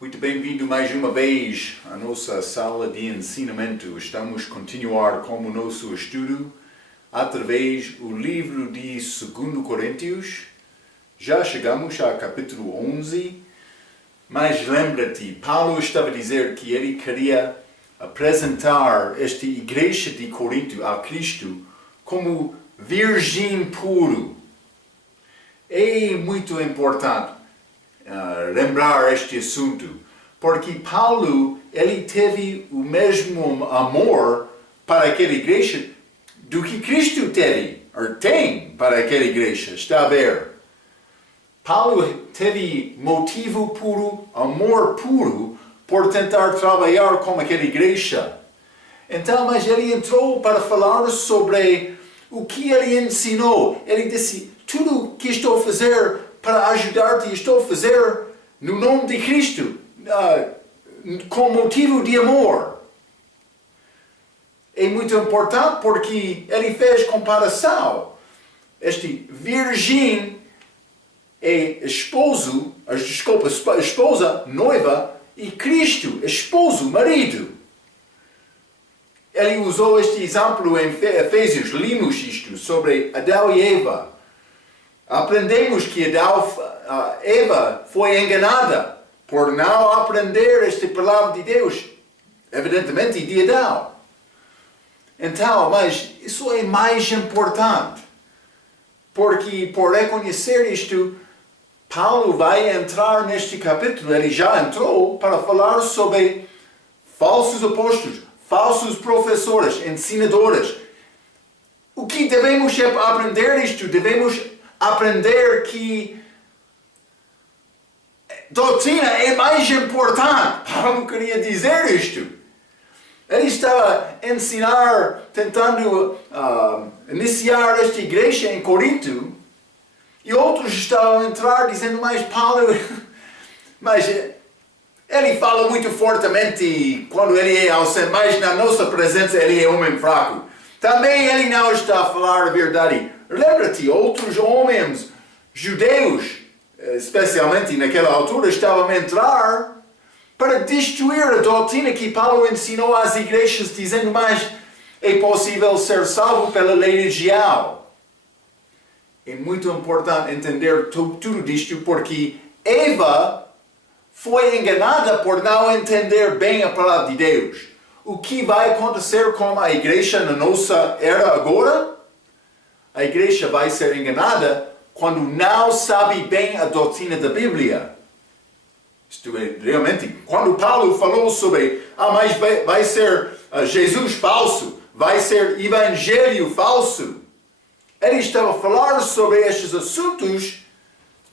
Muito bem-vindo mais uma vez à nossa sala de ensinamento. Estamos a continuar com o nosso estudo através do livro de 2 Coríntios. Já chegamos ao capítulo 11, mas lembra-te, Paulo estava a dizer que ele queria apresentar esta igreja de Corinto a Cristo como virgem puro. É muito importante lembrar este assunto, porque Paulo ele teve o mesmo amor para aquela igreja do que Cristo teve, ou tem para aquela igreja, está a ver? Paulo teve motivo puro, amor puro, por tentar trabalhar com aquela igreja. Então, mas ele entrou para falar sobre o que ele ensinou. Ele disse, tudo que estou a fazer para ajudar-te, estou a fazer no nome de Cristo, com motivo de amor. É muito importante porque ele fez comparação. Este virgem é esposa, noiva, e Cristo, esposo, marido. Ele usou este exemplo em Efésios, lemos isto sobre Adão e Eva. Aprendemos que Eva foi enganada por não aprender esta palavra de Deus, evidentemente de Adão. Então, mas isso é mais importante, porque por reconhecer isto, Paulo vai entrar neste capítulo, ele já entrou para falar sobre falsos apóstolos, falsos professores, ensinadores. O que devemos aprender isto? Devemos aprender que doutrina é mais importante. Paulo queria dizer isto. Ele estava a ensinar, tentando iniciar esta igreja em Corinto, e outros estavam a entrar dizendo, mas Paulo, mas ele fala muito fortemente quando ele é ausente, mas na nossa presença ele é homem fraco. Também ele não está a falar a verdade. Lembra-te, outros homens judeus, especialmente naquela altura, estavam a entrar para destruir a doutrina que Paulo ensinou às igrejas, dizendo, mas é possível ser salvo pela lei religião. É muito importante entender tudo isto, porque Eva foi enganada por não entender bem a palavra de Deus. O que vai acontecer com a igreja na nossa era agora? A igreja vai ser enganada quando não sabe bem a doutrina da Bíblia. Isto é, realmente, quando Paulo falou sobre, mas vai ser Jesus falso, vai ser evangelho falso, ele estava a falar sobre estes assuntos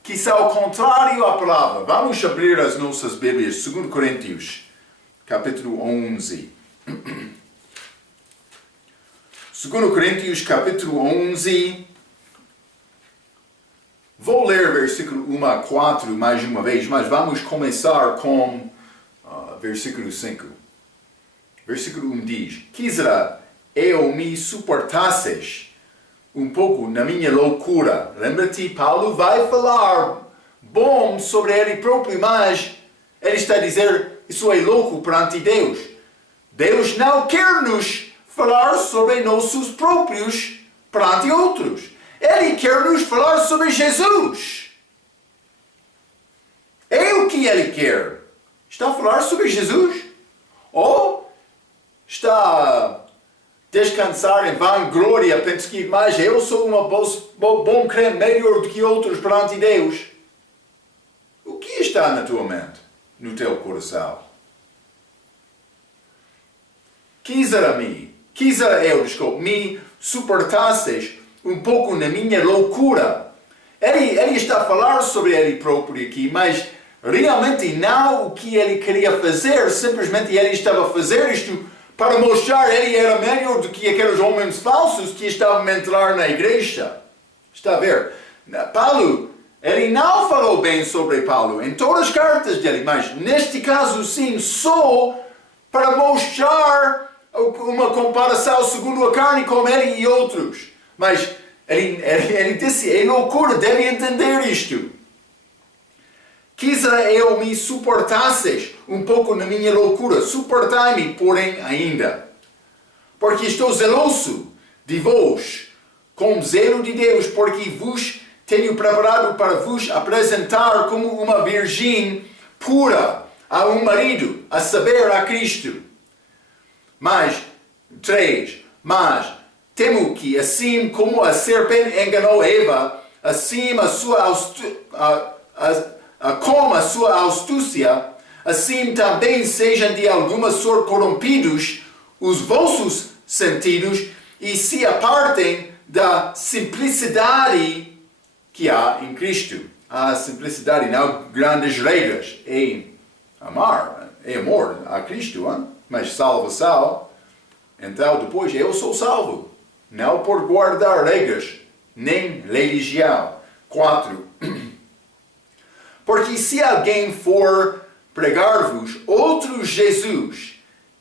que são contrários à palavra. Vamos abrir as nossas Bíblias, 2 Coríntios, capítulo 11. 2 Coríntios, capítulo 11. Vou ler versículo 1 a 4 mais uma vez, mas vamos começar com versículo 5. Versículo 1 diz, quisera eu me suportasses um pouco na minha loucura. Lembra-te, Paulo vai falar bom sobre ele próprio, mas ele está a dizer, isso é louco perante Deus. Deus não quer nos falar sobre nossos próprios perante outros. Ele quer nos falar sobre Jesus. É o que ele quer. Está a falar sobre Jesus? Ou está a descansar em vanglória, pensa que, mas eu sou bom crente, melhor do que outros perante Deus. O que está na tua mente, no teu coração? Quisera eu, me suportasses um pouco na minha loucura. Ele está a falar sobre ele próprio aqui, mas realmente não o que ele queria fazer, simplesmente ele estava a fazer isto para mostrar que ele era melhor do que aqueles homens falsos que estavam a entrar na igreja. Está a ver? Paulo, ele não falou bem sobre Paulo em todas as cartas dele, mas neste caso sim, só para mostrar uma comparação segundo a carne com ele e outros. Mas ele disse, é loucura, deve entender isto. quisera eu me suportasseis um pouco na minha loucura. Suportai-me, porém, ainda. Porque estou zeloso de vós, com zelo de Deus, porque vos tenho preparado para vos apresentar como uma virgem pura a um marido, a saber, a Cristo. Mas, 3. Mas temo que, assim como a serpente enganou Eva, assim como a sua astúcia, assim também sejam de alguma sorte corrompidos os vossos sentidos e se apartem da simplicidade que há em Cristo. A simplicidade, não grandes regras, é amar, é amor a Cristo, hein? Mas salvação. Então, depois, eu sou salvo, não por guardar regras, nem religião. 4. Porque se alguém for pregar-vos outro Jesus,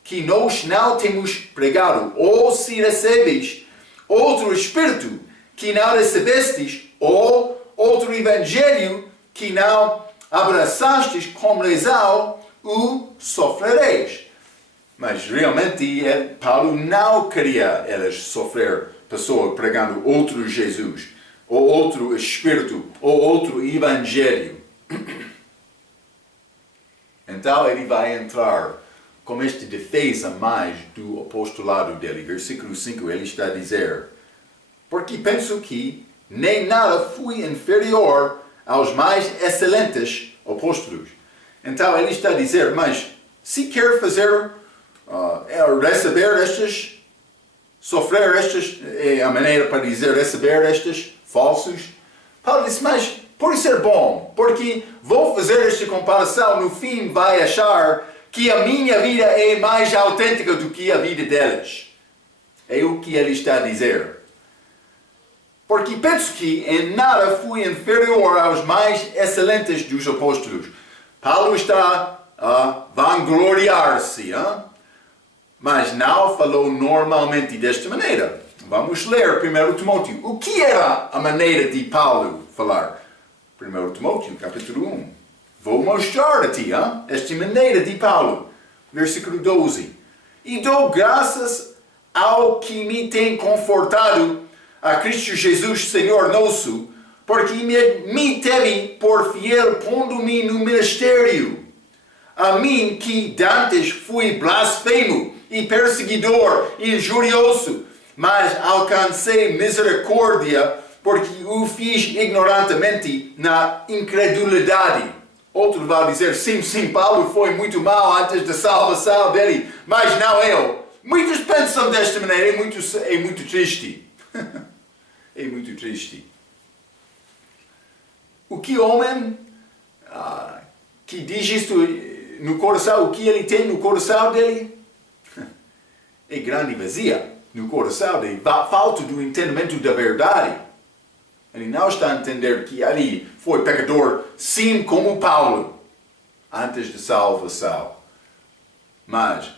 que nós não temos pregado, ou se recebeis outro Espírito, que não recebestes, ou outro Evangelho, que não abraçastes com razão, o sofrereis. Mas realmente Paulo não queria eles sofrer, pessoa pregando outro Jesus, ou outro Espírito, ou outro Evangelho. Então ele vai entrar com esta defesa mais do apostolado dele. Versículo 5, ele está a dizer: porque penso que nem nada fui inferior aos mais excelentes apóstolos. Então ele está a dizer, mas se quer fazer receber estes, sofrer estes, é a maneira para dizer receber estes falsos. Paulo disse, mas por ser bom, porque vou fazer esta comparação, no fim vai achar que a minha vida é mais autêntica do que a vida deles. É o que ele está a dizer. Porque penso que em nada fui inferior aos mais excelentes dos apóstolos. Paulo está a vangloriar-se, mas não falou normalmente desta maneira. Vamos ler 1 Timóteo. O que era a maneira de Paulo falar? 1 Timóteo, capítulo 1. Vou mostrar a ti esta maneira de Paulo. Versículo 12. E dou graças ao que me tem confortado, a Cristo Jesus, Senhor nosso, porque me teve por fiel pondo-me no ministério. A mim que dantes fui blasfemo e perseguidor e injurioso, mas alcancei misericórdia, porque o fiz ignorantemente na incredulidade. Outro vai dizer, sim, Paulo foi muito mal antes da salvação dele, mas não eu. Muitos pensam desta maneira, é muito triste. É muito triste. O que homem que diz isto no coração, o que ele tem no coração dele, é grande vazia no coração dele, falta do entendimento da verdade. Ele não está a entender que ali foi pecador, sim, como Paulo, antes da salvação. Mas,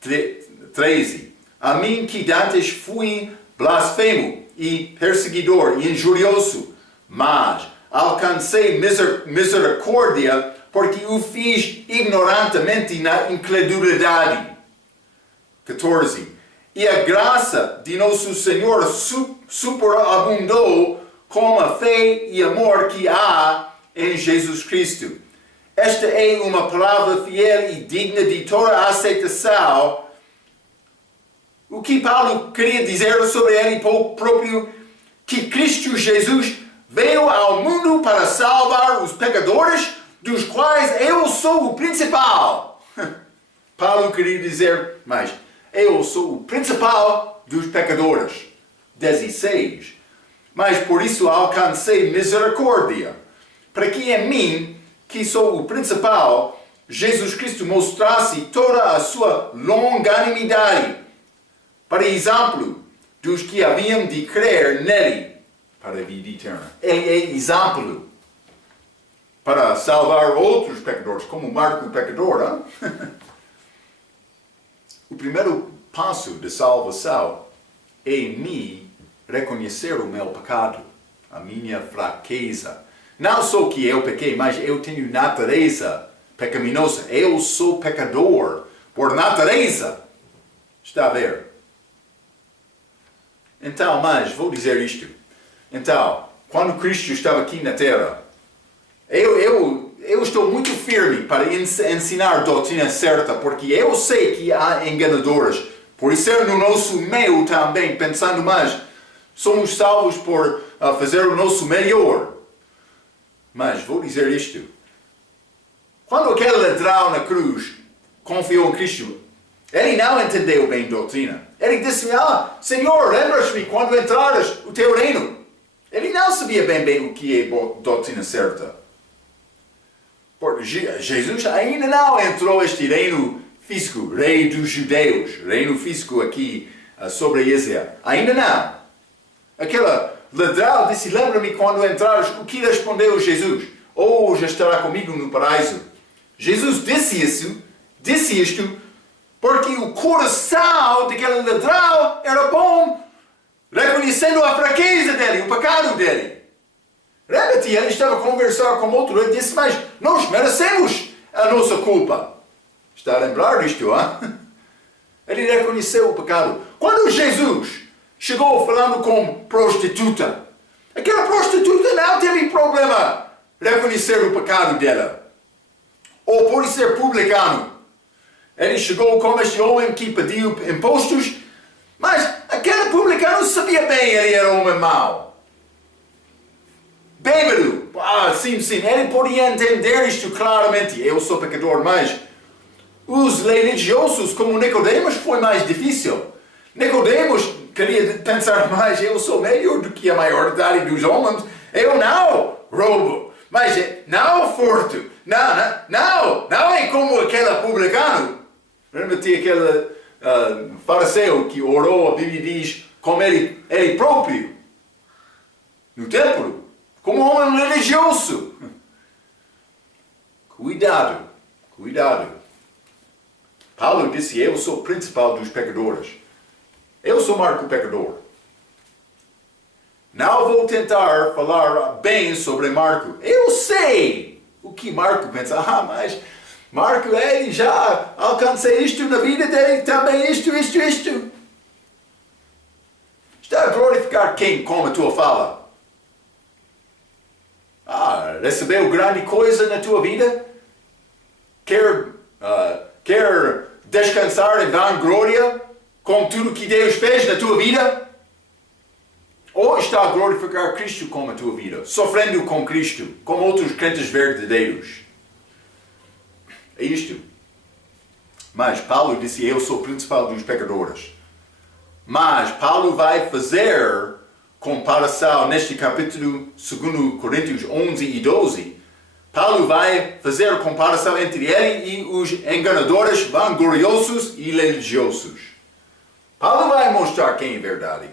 13. A mim que dantes fui blasfemo e perseguidor e injurioso, mas alcancei misericórdia, porque o fiz ignorantemente na incredulidade. 14. E a graça de nosso Senhor superabundou com a fé e amor que há em Jesus Cristo. Esta é uma palavra fiel e digna de toda a aceitação. O que Paulo queria dizer sobre ele próprio, que Cristo Jesus veio ao mundo para salvar os pecadores, dos quais eu sou o principal. Paulo queria dizer, mas eu sou o principal dos pecadores. 16. Mas por isso alcancei misericórdia, para que em mim, que sou o principal, Jesus Cristo mostrasse toda a sua longanimidade, para exemplo dos que haviam de crer nele para a vida eterna. Ele é exemplo para salvar outros pecadores, como Marco o pecador. O primeiro passo da salvação é me reconhecer o meu pecado, a minha fraqueza. não só que eu pequei, mas eu tenho natureza pecaminosa. Eu sou pecador por natureza. Está a ver? Então, mas vou dizer isto. Então, quando Cristo estava aqui na Terra, eu estou muito firme para ensinar a doutrina certa, porque eu sei que há enganadores. Por isso, no nosso meio também, pensando mais, somos salvos por fazer o nosso melhor. Mas vou dizer isto. Quando aquele ladrão na cruz confiou em Cristo, ele não entendeu bem a doutrina. Ele disse, Senhor, lembras-me quando entrares o teu reino. Ele não sabia bem o que é a doutrina certa. Porque Jesus ainda não entrou este reino físico, rei dos judeus, reino físico aqui sobre Israel. Ainda não. Aquele ladrão disse, lembra-me quando entrares, o que respondeu Jesus? Já estará comigo no paraíso. Jesus disse isto, porque o coração daquele ladrão era bom, reconhecendo a fraqueza dele, o pecado dele. Lembra-te, ele estava a conversar com outro, ele disse, mas nós merecemos a nossa culpa. Está a lembrar disto, hein? Ele reconheceu o pecado. Quando Jesus chegou falando com prostituta, aquela prostituta não teve problema reconhecer o pecado dela. Ou por ser publicano. Ele chegou como este homem que pediu impostos, mas aquele publicano sabia bem que ele era um homem mau. Bêbado. Sim, ele podia entender isto claramente. Eu sou pecador, mas os religiosos como Nicodemos foi mais difícil. Nicodemos queria pensar mais, eu sou melhor do que a maioridade dos homens. Eu não roubo, mas não furto. Não é como aquele publicano. Lembra-te aquele fariseu que orou, a Bíblia diz, como ele próprio, no templo, como homem religioso. Cuidado. Paulo disse, eu sou o principal dos pecadores. Eu sou Marco o pecador. Não vou tentar falar bem sobre Marco. Eu sei o que Marco pensa. Mas Marco, ele já alcançou isto na vida dele, também isto. Está a glorificar quem com a tua fala? Recebeu grande coisa na tua vida? Quer descansar em vanglória com tudo que Deus fez na tua vida? Ou está a glorificar Cristo com a tua vida? Sofrendo com Cristo, como outros crentes verdadeiros? É isto. Mas Paulo disse, eu sou o principal dos pecadores. Mas Paulo vai fazer comparação neste capítulo 2 Coríntios 11 e 12. Paulo vai fazer comparação entre ele e os enganadores vangloriosos e religiosos. Paulo vai mostrar quem é verdade.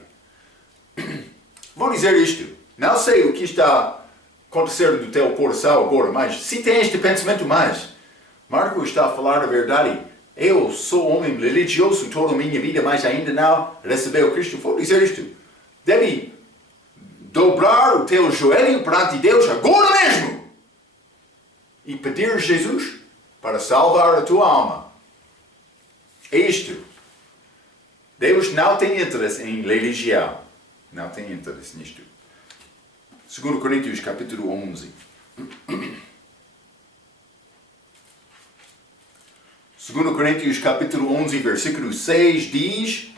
Vou dizer isto. Não sei o que está acontecendo no teu coração agora, mas se tem este pensamento mais, Marco está a falar a verdade. Eu sou homem religioso toda a minha vida, mas ainda não recebeu Cristo. Vou dizer isto. Deve dobrar o teu joelho perante Deus agora mesmo e pedir a Jesus para salvar a tua alma. É isto. Deus não tem interesse em religião. Não tem interesse nisto. 2 Coríntios capítulo 11. 2 Coríntios capítulo 11, versículo 6 diz: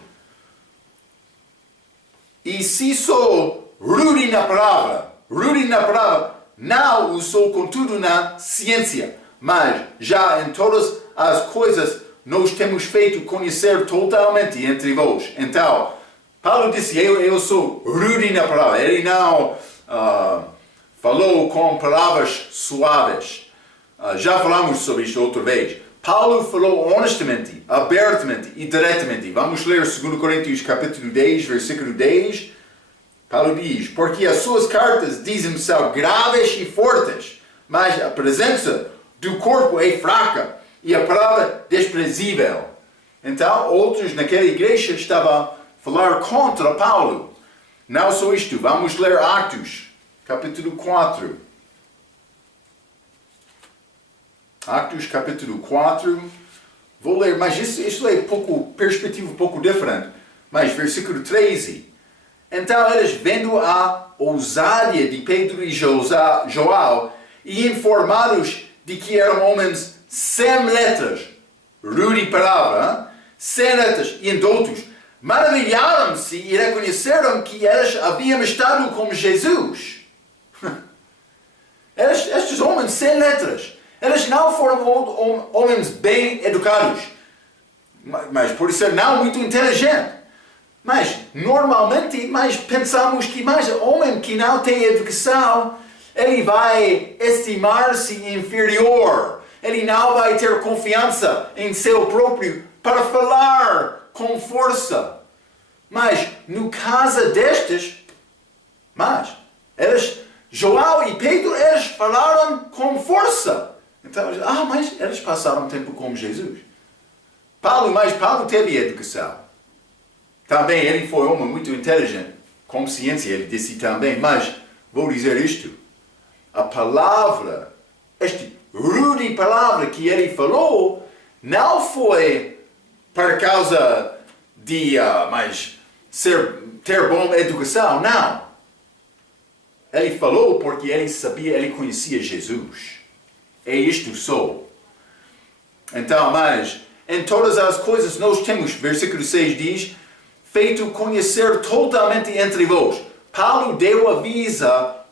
E se sou rude na palavra, não o sou contudo na ciência, mas já em todas as coisas nós temos feito conhecer totalmente entre vós. Então, Paulo disse, eu sou rude na palavra. Ele não falou com palavras suaves. Já falamos sobre isto outra vez. Paulo falou honestamente, abertamente e diretamente. Vamos ler 2 Coríntios capítulo 10, versículo 10. Paulo diz, porque as suas cartas dizem são graves e fortes, mas a presença do corpo é fraca e a palavra desprezível. Então, outros naquela igreja estavam a falar contra Paulo. Não só isto, vamos ler Atos, capítulo 4. Atos capítulo 4. Vou ler, mas isso é perspectiva um pouco diferente. Mas versículo 13. Então eles, vendo a ousadia de Pedro e João, e informados de que eram homens sem letras, rude palavra, sem letras e indoutos, maravilharam-se e reconheceram que eles haviam estado com Jesus. Estes homens sem letras, eles não foram homens bem educados, mas por isso não muito inteligentes. Mas normalmente pensamos que mais homem que não tem educação, ele vai estimar-se inferior. Ele não vai ter confiança em seu próprio para falar com força. Mas no caso destes, João e Pedro, eles falaram com força. Então, mas eles passaram tempo com Jesus. Paulo teve educação. Também ele foi um homem muito inteligente, com ciência, ele disse também, mas vou dizer isto. A palavra, esta rude palavra que ele falou, não foi por causa de ter boa educação, não. Ele falou porque ele sabia, ele conhecia Jesus. É isto só. Então, mas em todas as coisas nós temos, versículo 6 diz, feito conhecer totalmente entre vós. Paulo deu aviso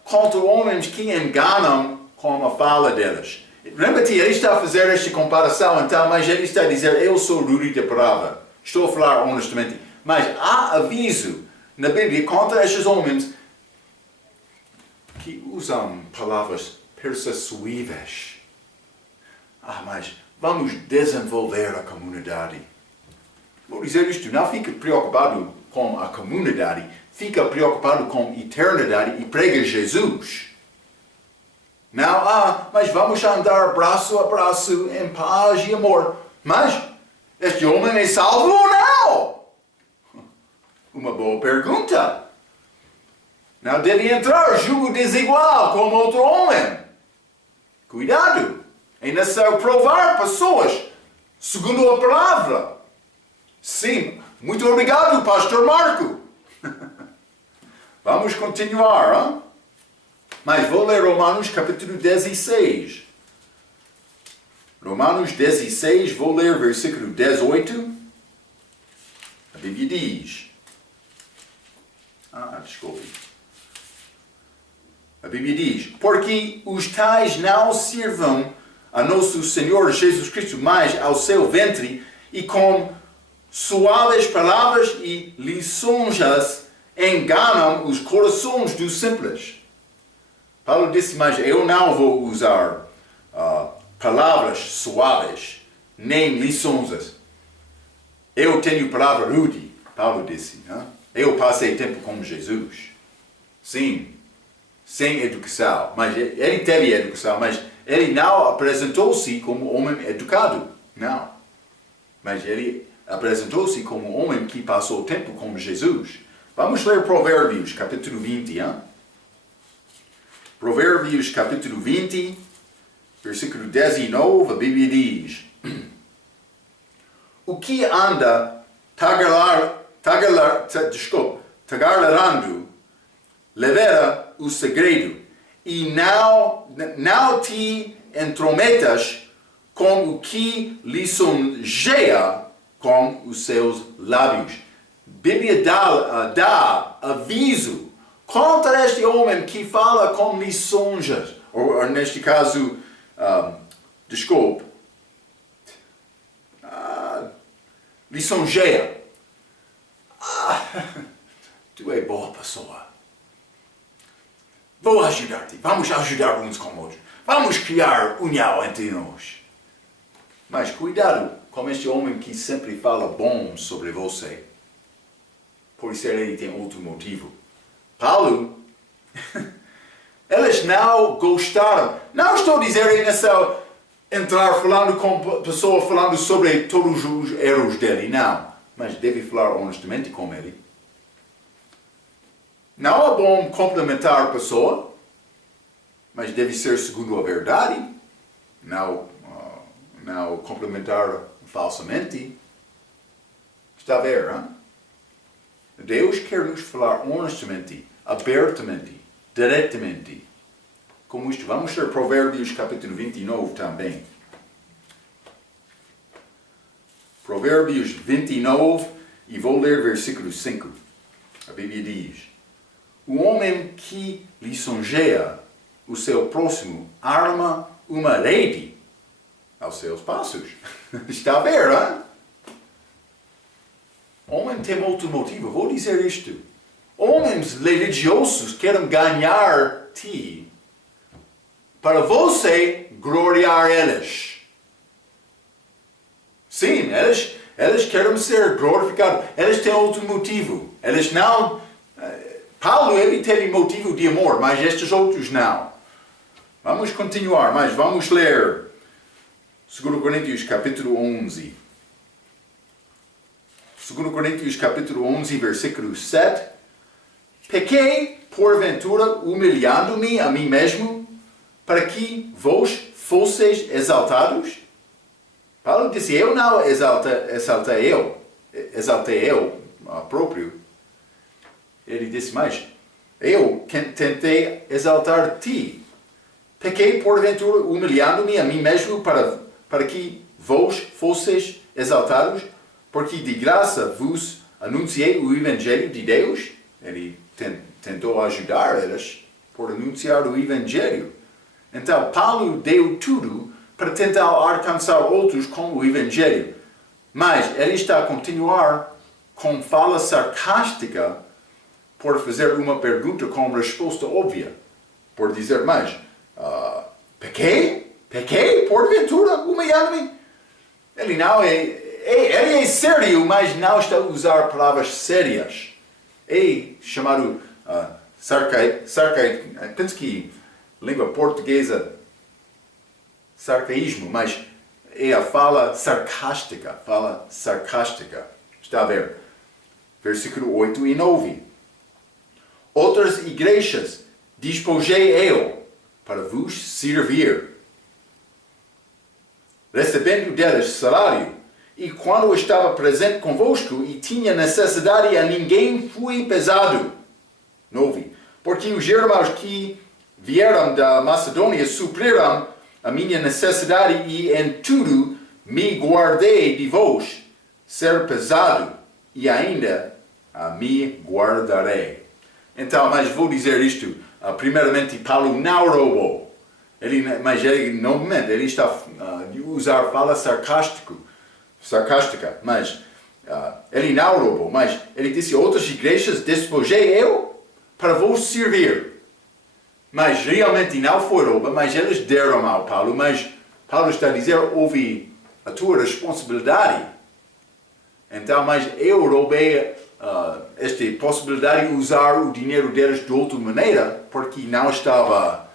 contra homens que enganam com a fala deles. Lembra-te, ele está a fazer esta comparação, então, mas ele está a dizer, eu sou rude da palavra. Estou a falar honestamente. Mas há aviso na Bíblia contra estes homens que usam palavras persuasivas. Mas vamos desenvolver a comunidade. Vou dizer isto, não fica preocupado com a comunidade, fica preocupado com a eternidade e prega Jesus. Não, mas vamos andar braço a braço em paz e amor. Mas este homem é salvo ou não? Uma boa pergunta. Não deve entrar julgo desigual com outro homem. Cuidado. É necessário provar pessoas segundo a palavra. Sim, muito obrigado, Pastor Marco. Vamos continuar, hein? Mas vou ler Romanos capítulo 16. Romanos 16, vou ler versículo 18. A Bíblia diz. Desculpe. A Bíblia diz, porque os tais não sirvam a nosso Senhor Jesus Cristo, mas ao seu ventre, e com suaves palavras e lisonjas enganam os corações dos simples. Paulo disse, mas eu não vou usar palavras suaves, nem lisonjas. Eu tenho palavra rude, Paulo disse. Eu passei tempo com Jesus. Sim, sem educação. Mas ele teve educação, mas ele não apresentou-se como homem educado. Não. Mas ele apresentou-se como um homem que passou tempo com Jesus. Vamos ler Provérbios, capítulo 20. Provérbios, capítulo 20, versículo 19, a Bíblia diz, o que anda tagarelando, revela o segredo, e não te intrometas com o que lisonjeia com os seus lábios. A Bíblia dá aviso contra este homem que fala com lisonjas, ou neste caso, lisonjeia. Tu é boa pessoa. Vou ajudar-te. Vamos ajudar uns com outros. Vamos criar união entre nós. Mas cuidado com este homem que sempre fala bom sobre você. Por isso ele tem outro motivo. Paulo, eles não gostaram. Não estou dizendo entrar falando com pessoa falando sobre todos os erros dele, não. Mas deve falar honestamente com ele. Não é bom cumprimentar a pessoa, mas deve ser segundo a verdade. Não não complementar falsamente. Está a ver, hein? Deus quer nos falar honestamente, abertamente, diretamente. Como isto, vamos ler Provérbios capítulo 29 também. Provérbios 29, e vou ler versículo 5. A Bíblia diz: o homem que lisonjeia o seu próximo arma uma rede aos seus passos. Está a ver, hein? Homem tem outro motivo, vou dizer isto. Homens religiosos querem ganhar-te para você gloriar eles. Sim, eles querem ser glorificados. Eles têm outro motivo. Eles não... Paulo, ele teve motivo de amor, mas estes outros não. Vamos continuar, mas vamos ler 2 Coríntios capítulo 11. 2 Coríntios capítulo 11, versículo 7. Pequei, porventura, humilhando-me a mim mesmo, para que vós fosseis exaltados? Paulo disse, eu não exaltei eu próprio. Ele disse, mas eu tentei exaltar-te. Pequei, porventura, humilhando-me a mim mesmo, para que vós fosseis exaltados? Porque de graça vos anunciei o Evangelho de Deus. Ele tentou ajudar eles por anunciar o Evangelho. Então, Paulo deu tudo para tentar alcançar outros com o Evangelho. Mas ele está a continuar com fala sarcástica por fazer uma pergunta com resposta óbvia. Por dizer, mas, pequei? Pequei? Porventura, humilhando-me? Ele não ele é sério, mas não está a usar palavras sérias. É chamado penso que língua portuguesa, sarcaísmo, mas é a fala sarcástica. Está a ver? Versículo 8 e 9. Outras igrejas despojei eu para vos servir, recebendo delas salário. E quando estava presente convosco e tinha necessidade, a ninguém fui pesado. 9. Porque os irmãos que vieram da Macedônia supriram a minha necessidade e em tudo me guardei de vos ser pesado e ainda me guardarei. Então, mas vou dizer isto. Primeiramente, Paulo não roubou. Mas novamente, ele está a usar fala sarcástica, mas ele não roubou, mas ele disse, outras igrejas despojei eu para vos servir. Mas realmente não foi roubo, mas eles deram ao Paulo, mas Paulo está a dizer, houve a tua responsabilidade. Então, mas eu roubei esta possibilidade de usar o dinheiro deles de outra maneira, porque não estava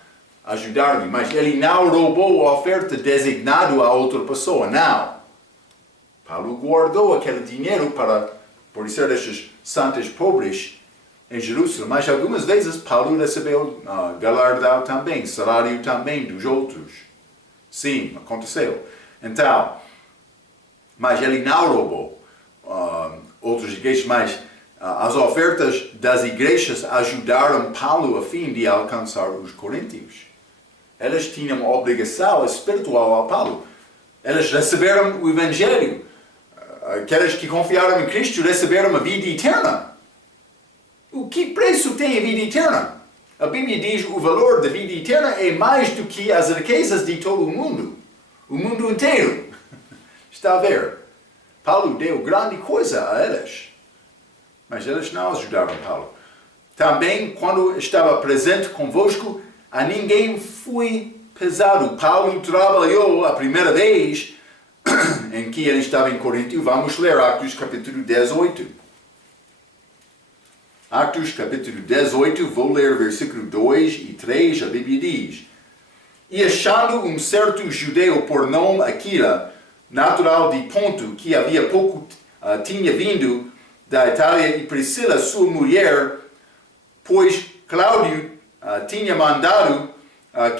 a ajudar-me, mas ele não roubou a oferta designada a outra pessoa, não. Paulo guardou aquele dinheiro por ser estes santos pobres em Jerusalém, mas algumas vezes Paulo recebeu galardão também, salário também dos outros. Sim, aconteceu. Então, mas ele não roubou outras igrejas, mas as ofertas das igrejas ajudaram Paulo a fim de alcançar os coríntios. Elas tinham uma obrigação espiritual ao Paulo. Elas receberam o Evangelho. Aqueles que confiaram em Cristo receberam a vida eterna. O que preço tem a vida eterna? A Bíblia diz que o valor da vida eterna é mais do que as riquezas de todo o mundo inteiro. Está a ver? Paulo deu grande coisa a eles, mas eles não ajudaram Paulo. Também, quando estava presente convosco, a ninguém fui pesado. Paulo trabalhou a primeira vez em que ele estava em Corinto. Vamos ler Atos capítulo 18. Atos capítulo 18, vou ler versículo 2 e 3, a Bíblia diz: E achando um certo judeu por nome Aquila, natural de Ponto, que havia pouco tinha vindo da Itália, e Priscila, sua mulher, pois Cláudio tinha mandado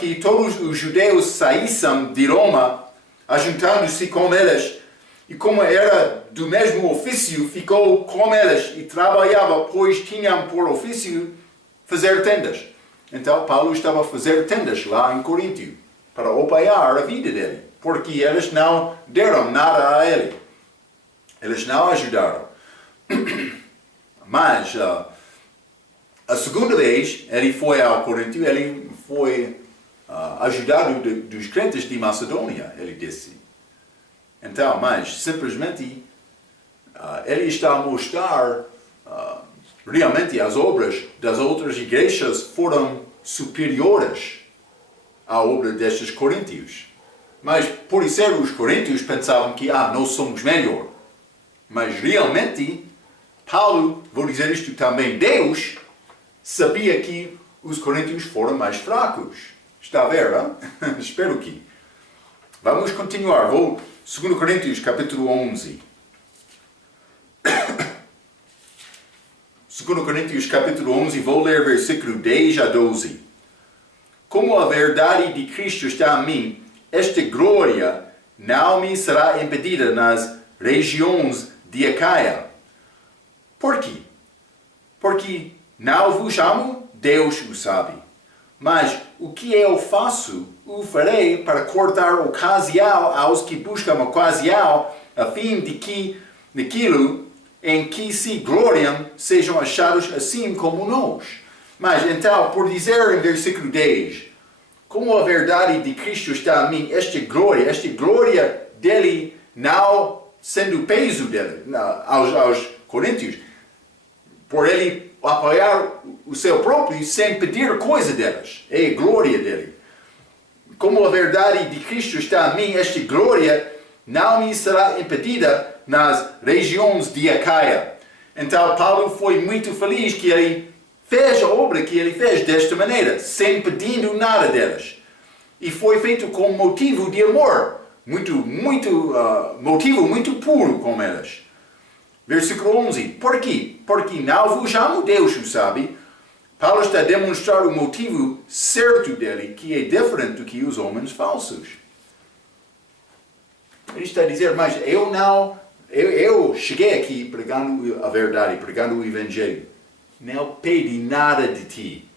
que todos os judeus saíssem de Roma, ajuntando-se com eles, e como era do mesmo ofício, ficou com eles e trabalhava, pois tinham por ofício fazer tendas. Então Paulo estava a fazer tendas lá em Coríntio, para apoiar a vida dele, porque eles não deram nada a ele. Eles não ajudaram. Mas a segunda vez ele foi ao Coríntio, ele foi ajudado dos crentes de Macedônia, ele disse. Então, mas simplesmente ele está a mostrar realmente as obras das outras igrejas foram superiores à obra destes coríntios. Mas por isso os coríntios pensavam que nós somos melhor. Mas realmente, Paulo, vou dizer isto também, Deus sabia que os coríntios foram mais fracos. Está a ver, hein? Espero que. Vamos continuar. 2 Coríntios, capítulo 11. 2 Coríntios, capítulo 11, vou ler versículo 10 a 12. Como a verdade de Cristo está em mim, esta glória não me será impedida nas regiões de Acaia. Por quê? Porque não vos amo, Deus o sabe. Mas o que eu faço, o farei para cortar ocasião aos que buscam ocasião, a fim de que naquilo em que se gloriam sejam achados assim como nós. Mas então, por dizer em versículo 10, como a verdade de Cristo está em mim, esta glória dele não sendo o peso dele aos coríntios, por ele apoiar o seu próprio sem pedir coisa deles, é a glória dele. Como a verdade de Cristo está em mim, esta glória não me será impedida nas regiões de Acaia. Então Paulo foi muito feliz que ele fez a obra que ele fez desta maneira, sem pedindo nada deles. E foi feito com motivo de amor, motivo muito puro com eles. Versículo 11. Por quê? Porque não vos amo, Deus o sabe. Paulo está a demonstrar o motivo certo dele, que é diferente do que os homens falsos. Ele está a dizer, mas eu cheguei aqui pregando a verdade, pregando o Evangelho. Não pedi nada de ti.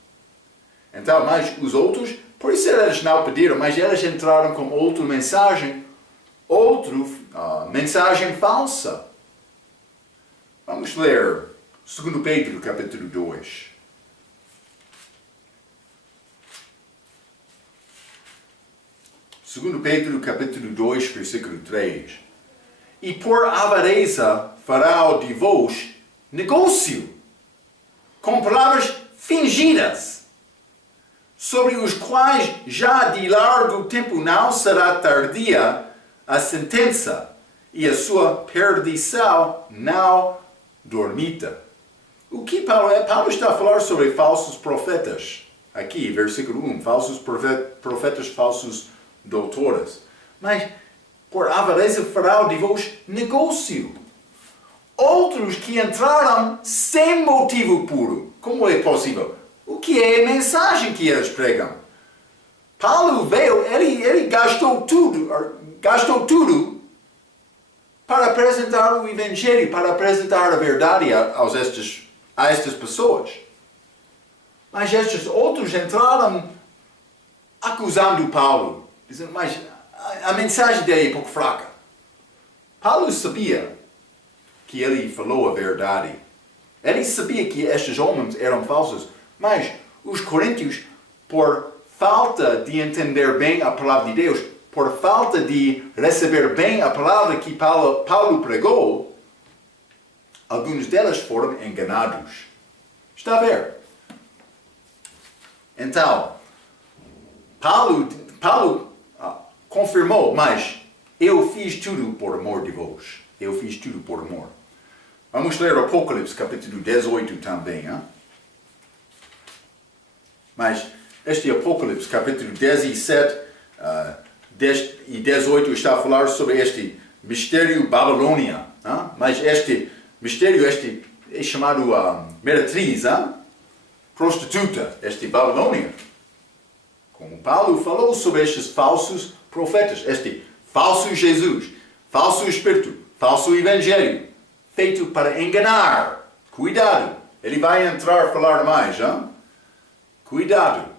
Então, mas os outros, por isso eles não pediram, mas eles entraram com outra mensagem falsa. Vamos ler 2 Pedro, capítulo 2. 2 Pedro, capítulo 2, versículo 3. E por avareza fará de vós negócio, com palavras fingidas, sobre os quais já de largo tempo não será tardia a sentença, e a sua perdição não dormita. O que Paulo está a falar sobre falsos profetas. Aqui, versículo 1, falsos profetas, falsos doutores. Mas, por avareza fará de vós negócio. Outros que entraram sem motivo puro. Como é possível? O que é a mensagem que eles pregam? Paulo veio, ele gastou tudo para apresentar o Evangelho, para apresentar a verdade a estas pessoas. Mas estes outros entraram acusando Paulo, dizendo, mas a mensagem dele é pouco fraca. Paulo sabia que ele falou a verdade. Ele sabia que estes homens eram falsos, mas os coríntios, por falta de entender bem a palavra de Deus, por falta de receber bem a palavra que Paulo pregou, alguns deles foram enganados. Está a ver? Então, Paulo confirmou, mas eu fiz tudo por amor de vós. Eu fiz tudo por amor. Vamos ler Apocalipse, capítulo 18 também. Hein? Mas este Apocalipse, capítulo 17 e 18 está a falar sobre este mistério Babilônia. Hein? Mas este mistério é chamado meretriz, prostituta, este Babilônia. Como Paulo falou sobre estes falsos profetas, este falso Jesus, falso Espírito, falso Evangelho, feito para enganar. Cuidado, ele vai entrar a falar mais, hein? Cuidado.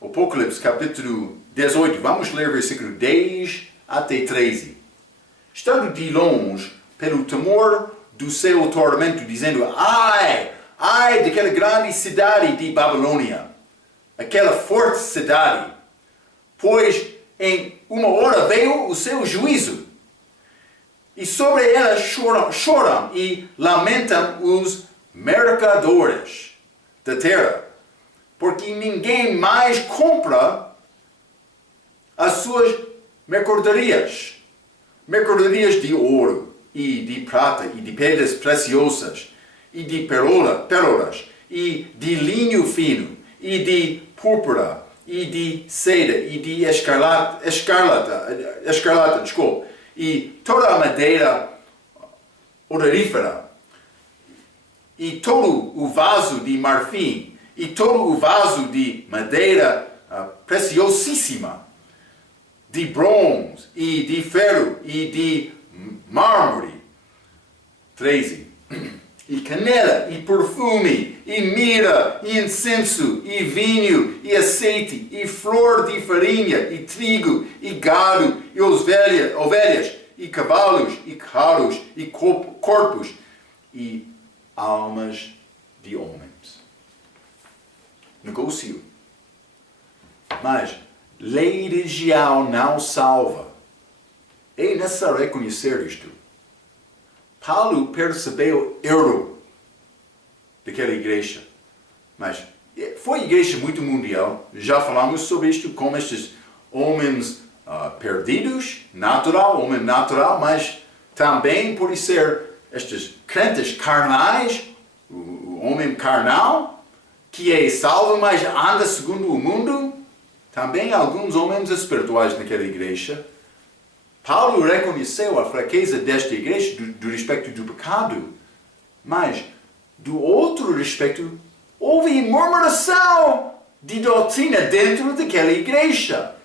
Apocalipse, capítulo 18, vamos ler versículo 10 até 13. Estando de longe, pelo temor do seu tormento, dizendo, ai daquela grande cidade de Babilônia, aquela forte cidade, pois em uma hora veio o seu juízo, e sobre ela choram e lamentam os mercadores da terra, porque ninguém mais compra as suas mercadorias de ouro, e de prata, e de pedras preciosas, e de pérolas, e de linho fino, e de púrpura, e de seda, e de escarlata, e toda a madeira odorífera, e todo o vaso de marfim, e todo o vaso de madeira preciosíssima, de bronze, e de ferro, e de mármore. 13. E canela, e perfume, e mirra, e incenso, e vinho, e azeite, e flor de farinha, e trigo, e gado, e ovelhas, e cavalos, e carros, e corpos, e almas de homens. Negócio. Mas lei regial não salva. É necessário reconhecer isto. Paulo percebeu erro daquela igreja. Mas foi igreja muito mundial. Já falamos sobre isto, como estes homens perdidos, homem natural, mas também pode ser estes crentes carnais, o homem carnal, que é salvo, mas anda segundo o mundo. Também alguns homens espirituais naquela igreja. Paulo reconheceu a fraqueza desta igreja do respeito do pecado, mas do outro respeito houve murmuração de doutrina dentro daquela igreja.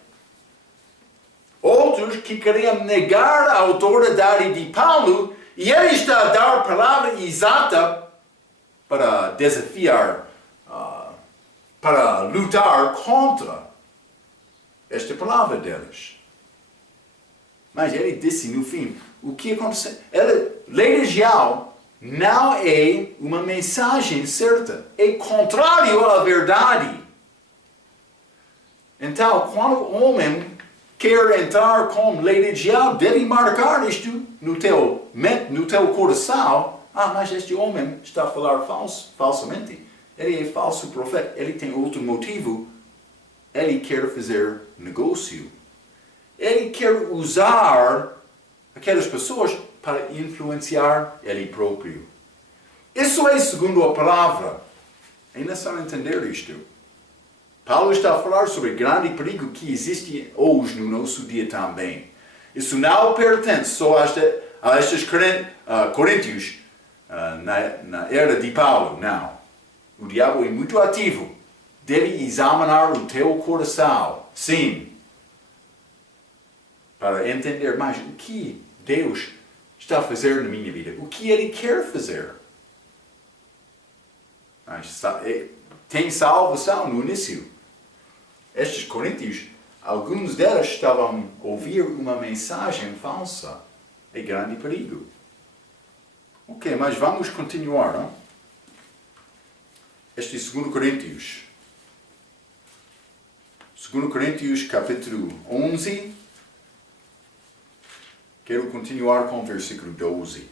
Outros que queriam negar a autoridade de Paulo, e ele está a dar a palavra exata para desafiar, para lutar contra esta palavra deles. Mas ele disse no fim, o que aconteceu? Lei regial não é uma mensagem certa, é contrário à verdade. Então, quando o homem quer entrar com lei regial, deve marcar isto no teu mente, no teu coração. Mas este homem está a falar falsamente. Ele é falso profeta, ele tem outro motivo. Ele quer fazer negócio. Ele quer usar aquelas pessoas para influenciar ele próprio. Isso é segundo a palavra. É necessário entender isto. Paulo está a falar sobre o grande perigo que existe hoje no nosso dia também. Isso não pertence só a estes coríntios na era de Paulo, não. O diabo é muito ativo. Deve examinar o teu coração, sim, para entender mais o que Deus está a fazer na minha vida, o que Ele quer fazer. Tem salvação no início. Estes coríntios, alguns deles estavam a ouvir uma mensagem falsa. É grande perigo. Ok, mas vamos continuar. Não? Este é 2 Coríntios. 2 Coríntios, capítulo 11. Quero continuar com o versículo 12.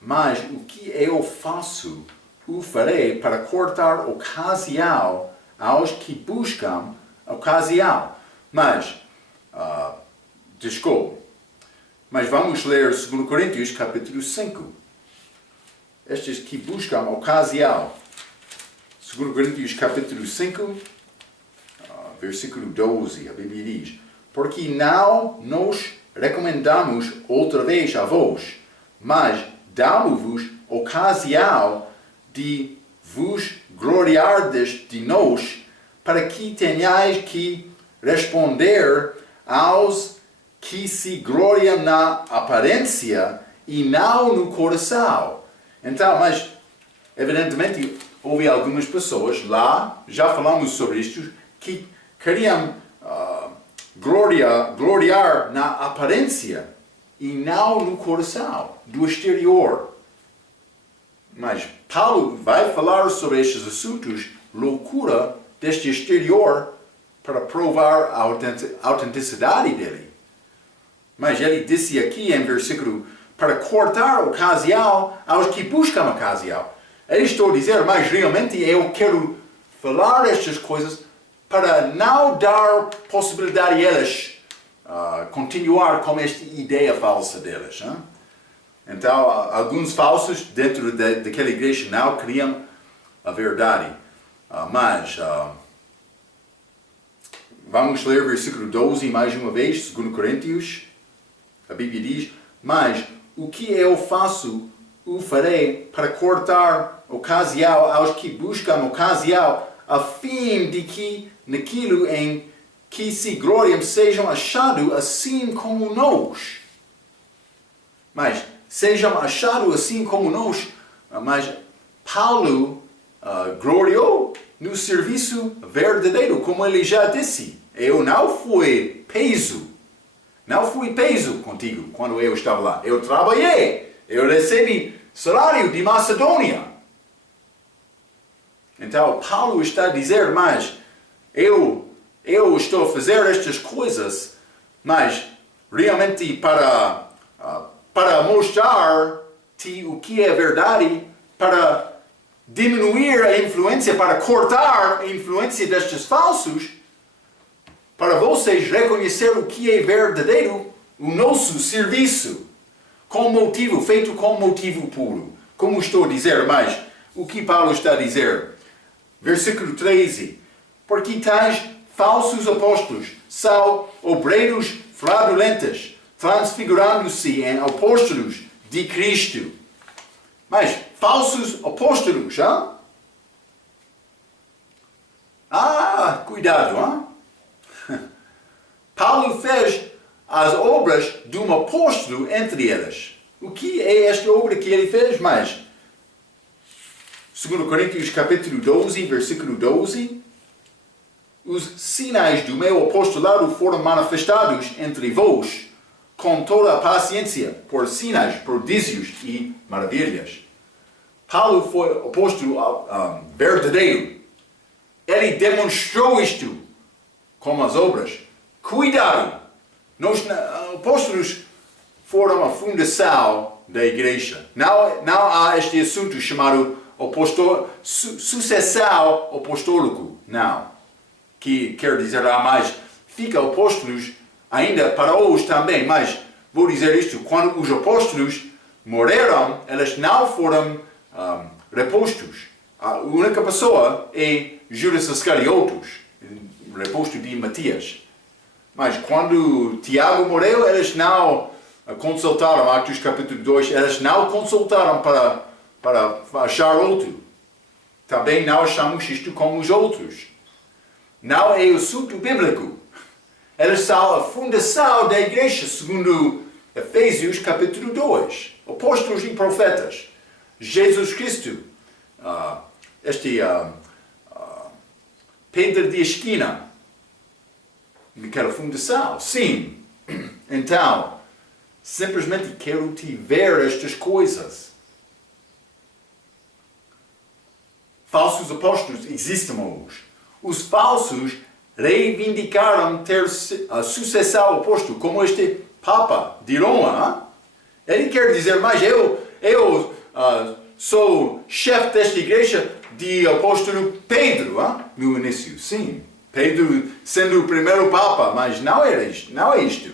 Mas o que eu faço, o farei para cortar ocasião aos que buscam ocasião. Mas vamos ler 2 Coríntios, capítulo 5. Estes que buscam ocasião. 2 Coríntios, capítulo 5, versículo 12. A Bíblia diz: porque não nos recomendamos outra vez a vós, mas damos-vos ocasião de vos gloriardes de nós, para que tenhais que responder aos que se gloriam na aparência e não no coração. Então, mas, evidentemente, houve algumas pessoas lá, já falamos sobre isto, que queriam gloriar na aparência e não no coração, do exterior. Mas Paulo vai falar sobre estes assuntos, loucura deste exterior, para provar a autenticidade dele. Mas ele disse aqui em versículo, para cortar a ocasião aos que buscam a ocasião. Ele está a dizer, mas realmente eu quero falar estas coisas para não dar possibilidade a eles continuar com esta ideia falsa deles. Hein? Então, alguns falsos dentro daquela igreja não queriam a verdade. Mas, vamos ler o versículo 12 mais uma vez, 2 Coríntios. A Bíblia diz, mas o que eu faço, o farei para cortar ocasião aos que buscam ocasião, a fim de que naquilo em que se gloriam sejam achados assim como nós. Mas sejam achados assim como nós. Mas Paulo gloriou no serviço verdadeiro, como ele já disse. Eu não fui peso. Não fui peso contigo quando eu estava lá. Eu trabalhei. Eu recebi salário de Macedônia. Então, Paulo está a dizer, mas eu estou a fazer estas coisas, mas realmente para mostrar-te o que é verdade, para diminuir a influência, para cortar a influência destes falsos, para vocês reconhecer o que é verdadeiro, o nosso serviço, feito com motivo puro. Como estou a dizer, mas o que Paulo está a dizer? Versículo 13. Porque tais falsos apóstolos são obreiros fraudulentos, transfigurando-se em apóstolos de Cristo. Mas falsos apóstolos, hein? Cuidado, hein? Paulo fez as obras de um apóstolo entre elas. O que é esta obra que ele fez? Mas, 2 Coríntios capítulo 12, versículo 12, os sinais do meu apostolado foram manifestados entre vós, com toda a paciência, por sinais, prodígios e maravilhas. Paulo foi apóstolo verdadeiro. Ele demonstrou isto com as obras. Cuidado! Nós, apóstolos, foram a fundação da igreja. Não há este assunto chamado sucessão apostólico. Não. Que quer dizer, mas fica apóstolos ainda para hoje também. Mas vou dizer isto, quando os apóstolos morreram, eles não foram repostos. A única pessoa é Judas Iscariotes, reposto de Matias. Mas quando Tiago morreu, eles não consultaram, Atos capítulo 2, eles não consultaram para achar outro. Também não achamos isto como os outros. Não é o assunto bíblico. Eles são a fundação da igreja, segundo Efésios capítulo 2. Apóstolos e profetas. Jesus Cristo. Pedro de Esquina. Naquela fundação. Sim. Então, simplesmente quero te ver estas coisas. Falsos apóstolos existem hoje. Os falsos reivindicaram ter a sucessão apóstolo, como este Papa de Roma. Ele quer dizer, mas eu sou chefe desta igreja de apóstolo Pedro, no início. Sim, Pedro sendo o primeiro Papa, mas não é isto.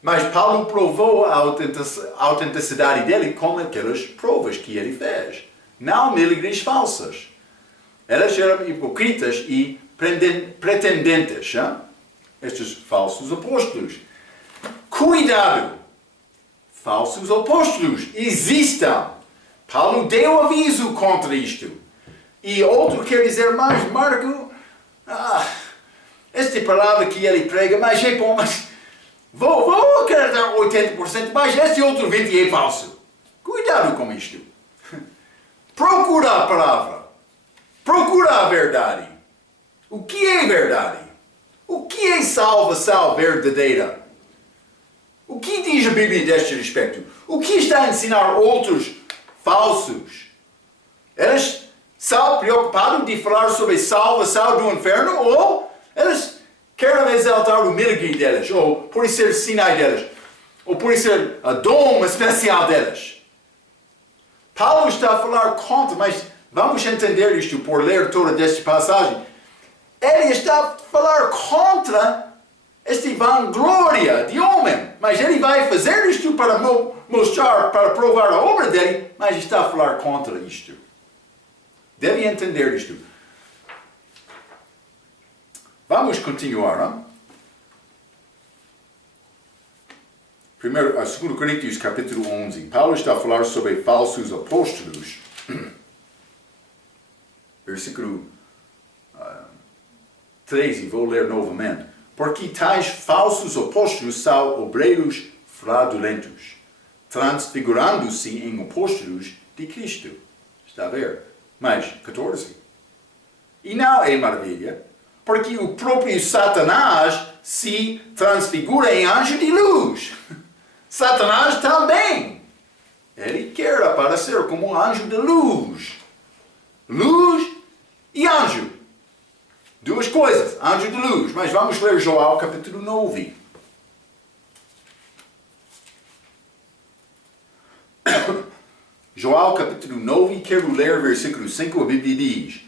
Mas Paulo provou a autenticidade dele com aquelas provas que ele fez. Não mil igrejas falsas. Elas eram hipocritas e pretendentes. Estes falsos apóstolos. Cuidado! Falsos apóstolos existem. Paulo deu aviso contra isto. E outro quer dizer, mas Marco, esta palavra que ele prega, mas é bom, mas Vou acreditar 80%, mas este outro 20% é falso. Cuidado com isto. Procura a palavra. Procura a verdade. O que é verdade? O que é salvação verdadeira? O que diz a Bíblia deste respeito? O que está a ensinar outros falsos? Eles estão preocupados de falar sobre salvação do inferno ou eles querem exaltar o milagre deles, ou por ser sinai deles, ou por ser a dom especial deles? Paulo está a falar contra, mas vamos entender isto por ler toda esta passagem. Ele está a falar contra esta vanglória de homem, mas ele vai fazer isto para mostrar, para provar a obra dele, mas está a falar contra isto. Deve entender isto. Vamos continuar. Não? Primeiro, 2 Coríntios capítulo 11. Paulo está a falar sobre falsos apóstolos. Versículo 13, vou ler novamente. Porque tais falsos apóstolos são obreiros fraudulentos, transfigurando-se em apóstolos de Cristo. Está a ver? Mas, 14. E não é maravilha, porque o próprio Satanás se transfigura em anjo de luz. Satanás também. Ele quer aparecer como um anjo de luz. Luz e anjo. Duas coisas, anjo de luz. Mas vamos ler Joel capítulo 9. Joel capítulo 9, quero ler versículo 5, a Bíblia diz: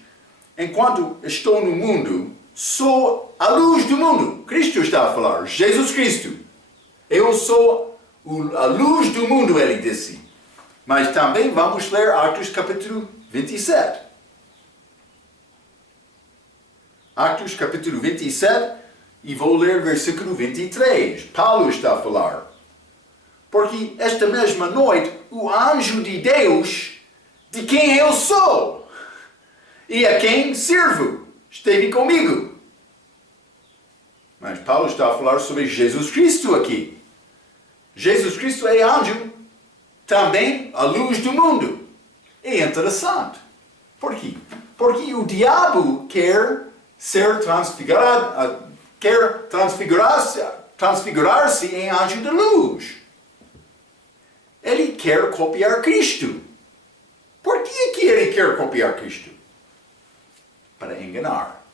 enquanto estou no mundo, sou a luz do mundo. Cristo está a falar, Jesus Cristo. Eu sou a luz do mundo, ele disse. Mas também vamos ler Atos capítulo 27. Atos capítulo 27, e vou ler versículo 23. Paulo está a falar. Porque esta mesma noite, o anjo de Deus, de quem eu sou, e a quem sirvo, esteve comigo. Mas Paulo está a falar sobre Jesus Cristo aqui. Jesus Cristo é anjo, também a luz do mundo. É interessante. Por quê? Porque o diabo quer ser transfigurado, quer transfigurar-se em anjo de luz. Ele quer copiar Cristo. Por que ele quer copiar Cristo? Para enganar.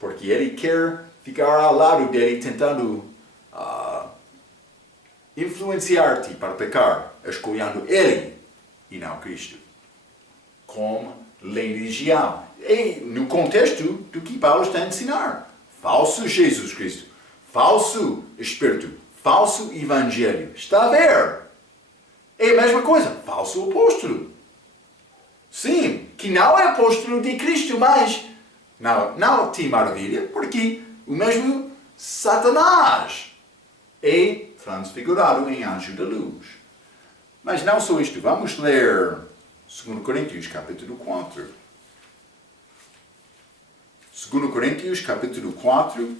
Porque ele quer ficar ao lado dele tentando influenciar-te para pecar, escolhendo ele e não Cristo. Como religião. E no contexto do que Paulo está a ensinar. Falso Jesus Cristo. Falso Espírito. Falso Evangelho. Está a ver? É a mesma coisa. Falso apóstolo. Sim, que não é apóstolo de Cristo, mas não te maravilha, porque o mesmo Satanás é transfigurado em anjo da luz. Mas não só isto. Vamos ler 2 Coríntios capítulo 4. 2 Coríntios capítulo 4,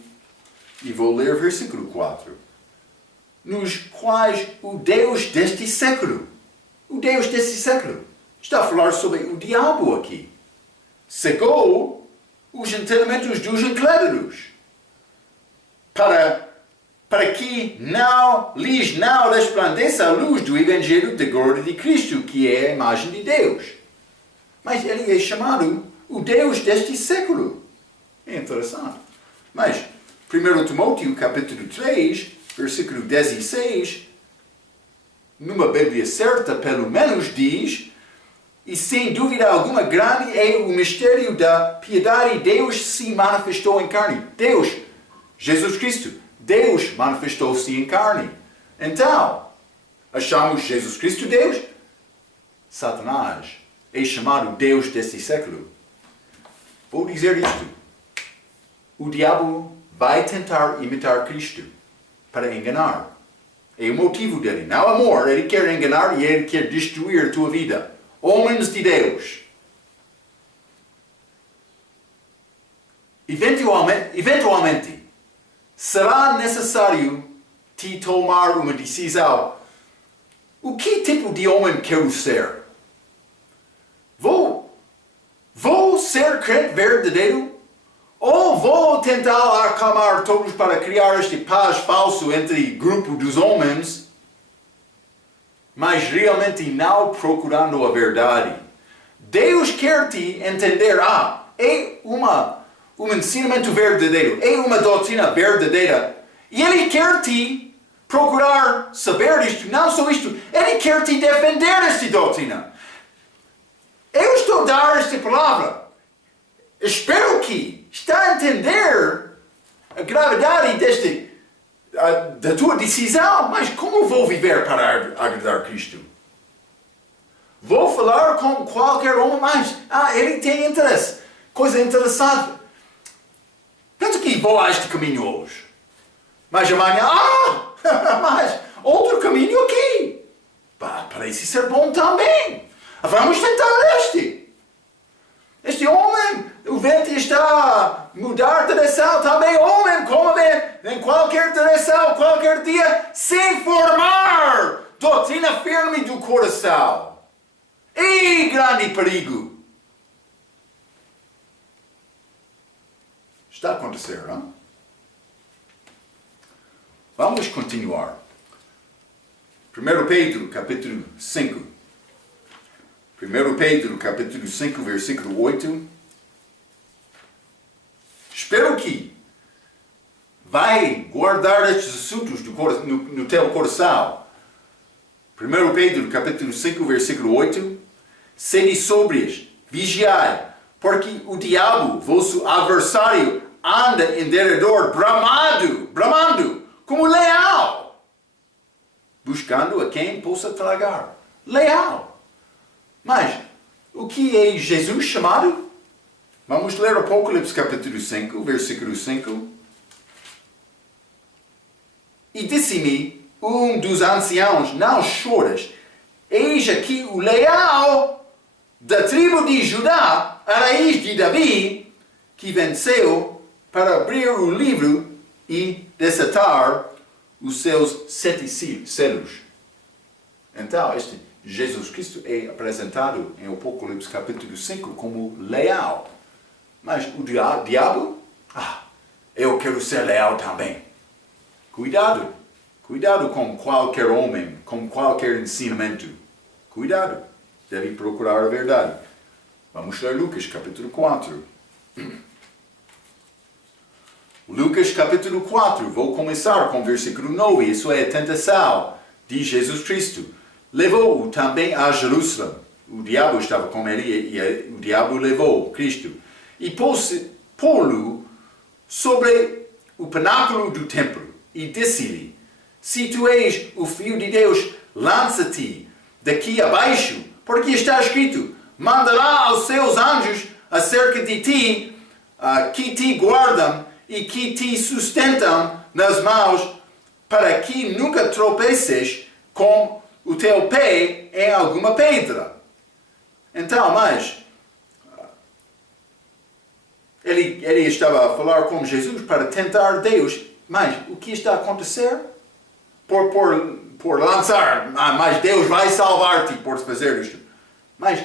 e vou ler versículo 4. Nos quais o Deus deste século, está a falar sobre o diabo aqui, cegou os entendimentos dos incrédulos, para que lhes não resplandeça a luz do Evangelho da glória de Cristo, que é a imagem de Deus. Mas ele é chamado o Deus deste século. É interessante. Mas, 1 Timóteo capítulo 3, versículo 16, numa Bíblia certa, pelo menos diz: e sem dúvida alguma grande é o mistério da piedade. Deus se manifestou em carne. Deus, Jesus Cristo, Deus manifestou-se em carne. Então, achamos Jesus Cristo Deus? Satanás é chamado Deus deste século. Vou dizer isto. O diabo vai tentar imitar Cristo para enganar. É o motivo dele. Não amor. Ele quer enganar e ele quer destruir a tua vida. Homens de Deus. Eventualmente, será necessário te tomar uma decisão. O que tipo de homem quero ser? Vou ser crente verdadeiro? Ou vou tentar acalmar todos para criar este paz falso entre o grupo dos homens, mas realmente não procurando a verdade? Deus quer te entender, é um ensinamento verdadeiro, é uma doutrina verdadeira, e Ele quer te procurar saber isto, não só isto, Ele quer te defender esta doutrina. Eu estou a dar esta palavra. Espero que está a entender a gravidade da tua decisão, mas como vou viver para agradar Cristo? Vou falar com qualquer homem, mas ele tem interesse, coisa interessante. Penso que vou a este caminho hoje. Mas amanhã, mas outro caminho aqui. Parece ser bom também. Vamos tentar este. Este homem, o vento está a mudar de direção também. Homem, como vem em qualquer direção, qualquer dia, sem formar doutrina firme do coração. E grande perigo. Está a acontecer, não? Vamos continuar. 1 Pedro, capítulo 5. 1 Pedro, capítulo 5, versículo 8. Espero que vai guardar estes assuntos no teu coração. 1 Pedro, capítulo 5, versículo 8. Sede sóbrios, vigiai, porque o diabo, vosso adversário, anda em derredor, bramando, como leão, buscando a quem possa tragar. Leão. Mas, o que é Jesus chamado? Vamos ler Apocalipse capítulo 5, versículo 5. E disse-me um dos anciãos, não choras, eis aqui o leão da tribo de Judá, a raiz de Davi, que venceu para abrir o livro e desatar os seus 7 selos. Então, este Jesus Cristo é apresentado em Apocalipse capítulo 5 como leal. Mas o diabo, eu quero ser leal também. Cuidado com qualquer homem, com qualquer ensinamento. Cuidado, deve procurar a verdade. Vamos ler Lucas capítulo 4. Lucas capítulo 4, vou começar com o versículo 9, isso é a tentação de Jesus Cristo. Levou-o também a Jerusalém. O diabo estava com ele e o diabo levou Cristo. E pô-lo sobre o pináculo do templo e disse-lhe, se tu és o Filho de Deus, lança-te daqui abaixo, porque está escrito, mandará aos seus anjos acerca de ti, que te guardam e que te sustentam nas mãos, para que nunca tropeces com o teu pé em alguma pedra. Então, mas ele estava a falar com Jesus para tentar Deus, mas o que está a acontecer? Por lançar, mas Deus vai salvar-te por fazer isto. Mas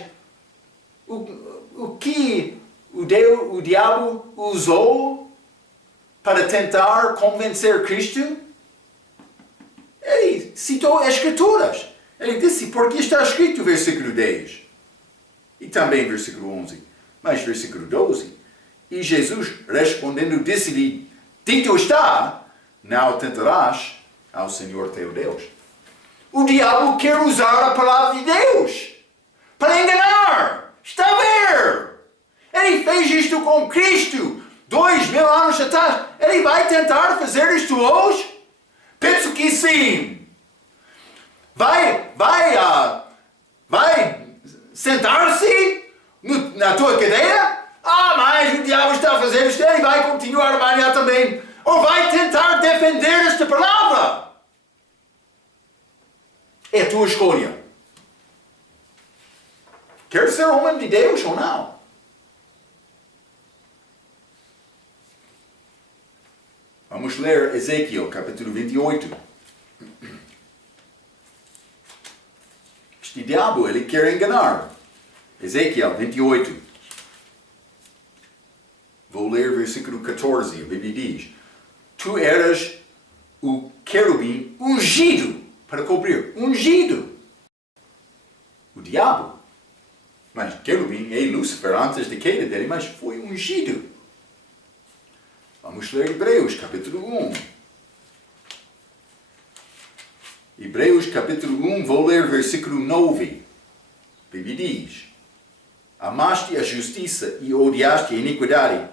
o que o diabo usou para tentar convencer Cristo? Ele citou as Escrituras. Ele disse, porque está escrito, versículo 10. E também versículo 11. Mas versículo 12. E Jesus respondendo disse-lhe, dito está, não tentarás ao Senhor teu Deus. O diabo quer usar a palavra de Deus para enganar. Está a ver? Ele fez isto com Cristo 2000 anos atrás. Ele vai tentar fazer isto hoje? Penso que sim. Vai sentar-se na tua cadeira? Mas o diabo está a fazer isto. Ele vai continuar amanhã também. Ou vai tentar defender esta palavra? É a tua escolha. Quer ser homem de Deus ou não? Vamos ler Ezequiel, capítulo 28. diabo, ele quer enganar. Ezequiel 28. Vou ler versículo 14, a Bíblia diz: Tu eras o querubim ungido para cobrir. Ungido. O diabo. Mas querubim é Lúcifer antes da queda dele, mas foi ungido. Vamos ler Hebreus capítulo 1. Hebreus capítulo 1, vou ler versículo 9. A Bíblia diz: Amaste a justiça e odiaste a iniquidade.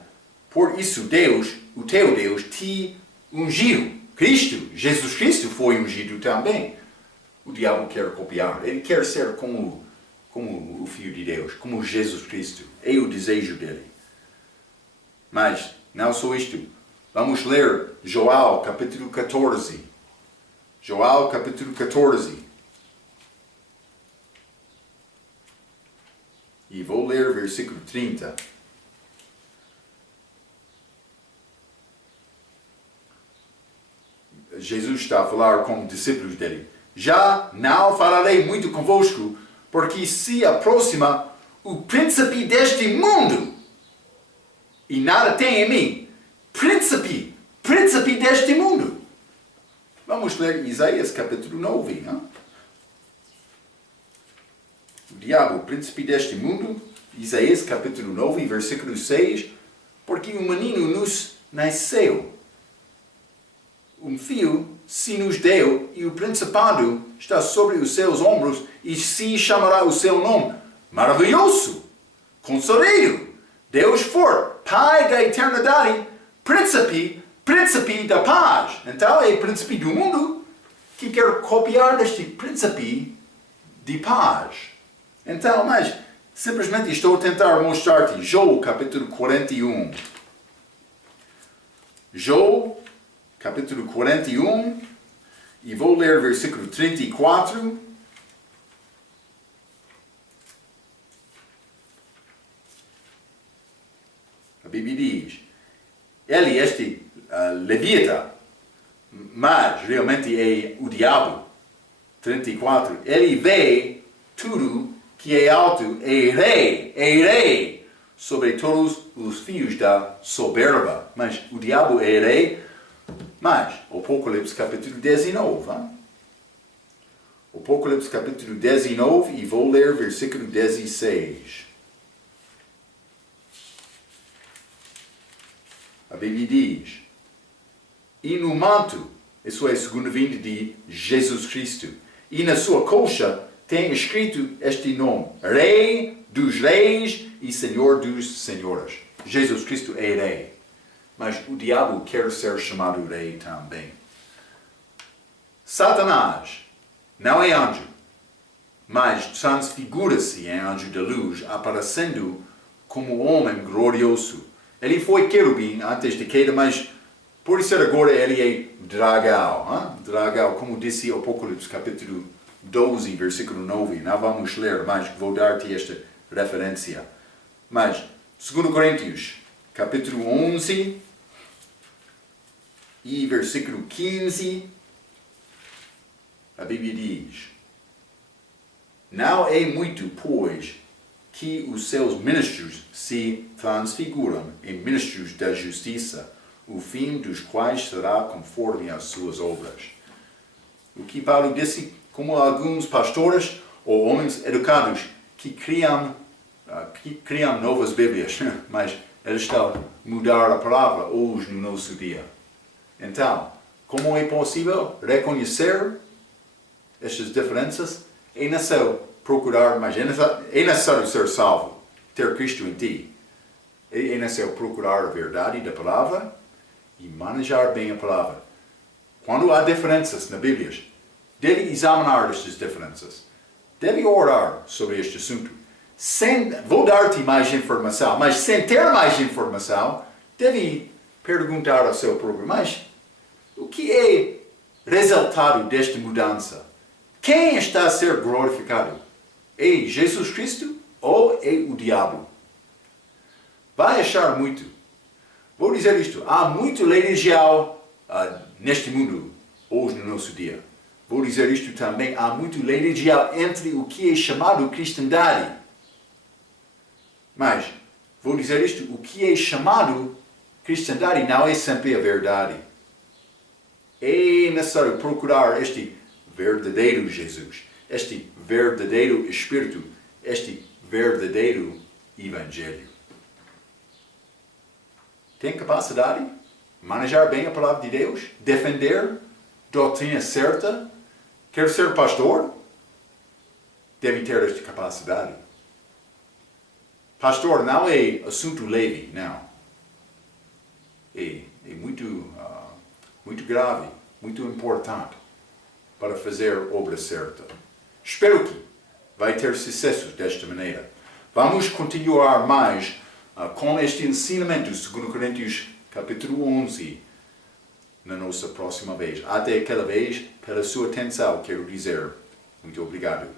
Por isso Deus, o teu Deus, te ungiu. Cristo, Jesus Cristo foi ungido também. O diabo quer copiar. Ele quer ser como o Filho de Deus, como Jesus Cristo. É o desejo dele. Mas não só isto. Vamos ler Joel capítulo 14. Joel capítulo 14. E vou ler versículo 30. Jesus está a falar com os discípulos dele. Já não falarei muito convosco, porque se aproxima o príncipe deste mundo. E nada tem em mim. Príncipe deste mundo. Vamos ler Isaías capítulo 9. Não? O diabo, príncipe deste mundo. Isaías capítulo 9, versículo 6. Porque um menino nos nasceu. Um filho se nos deu, e o principado está sobre os seus ombros, e se chamará o seu nome Maravilhoso, Conselheiro, Deus Forte, Pai da Eternidade, Príncipe da Paz. Então é o príncipe do mundo que quer copiar deste príncipe de paz. Então, mas simplesmente estou a tentar mostrar-te João capítulo 41. João capítulo 41, e vou ler versículo 34. A Bíblia diz: ele, este levita, mas realmente é o diabo. 34. Ele vê tudo que é alto, é rei sobre todos os fios da soberba. Mas o diabo é rei. Mas, Apocalipse capítulo 19. Apocalipse capítulo 19, e vou ler versículo 16. A Bíblia diz: E no manto, isso é a segunda vinda de Jesus Cristo, e na sua coxa tem escrito este nome: Rei dos Reis e Senhor dos Senhores. Jesus Cristo é rei. Mas o diabo quer ser chamado rei também. Satanás não é anjo, mas transfigura-se em anjo da luz, aparecendo como homem glorioso. Ele foi querubim antes da queda, mas por isso agora ele é dragão. Dragão, como disse Apocalipse capítulo 12, versículo 9. Não vamos ler, mas vou dar-te esta referência. Mas, 2 Coríntios capítulo 11, e versículo 15, a Bíblia diz: Não é muito, pois, que os seus ministros se transfiguram em ministros da justiça, o fim dos quais será conforme as suas obras. O que Paulo disse, como alguns pastores ou homens educados que criam novas Bíblias, mas eles estão a mudar a palavra hoje no nosso dia. Então, como é possível reconhecer estas diferenças? É necessário procurar, mas é necessário ser salvo, ter Cristo em ti. É necessário procurar a verdade da palavra e manejar bem a palavra. Quando há diferenças na Bíblia, deve examinar estas diferenças. Deve orar sobre este assunto. Vou dar-te mais informação, mas sem ter mais informação, deve perguntar ao seu próprio: mas o que é resultado desta mudança? Quem está a ser glorificado? É Jesus Cristo ou é o diabo? Vai achar muito. Vou dizer isto: há muita religião neste mundo, hoje no nosso dia. vou dizer isto também, há muito leiridial entre o que é chamado cristandade. Mas, vou dizer isto, o que é chamado cristandade não é sempre a verdade. É necessário procurar este verdadeiro Jesus, este verdadeiro Espírito, este verdadeiro Evangelho. Tem capacidade de manejar bem a palavra de Deus, defender doutrina certa, quer ser pastor, deve ter esta capacidade. Pastor não é assunto leve, não. É muito grave, muito importante para fazer a obra certa. Espero que vai ter sucesso desta maneira. Vamos continuar mais com este ensinamento, 2 Coríntios capítulo 11, na nossa próxima vez. Até aquela vez, pela sua atenção, quero dizer muito obrigado.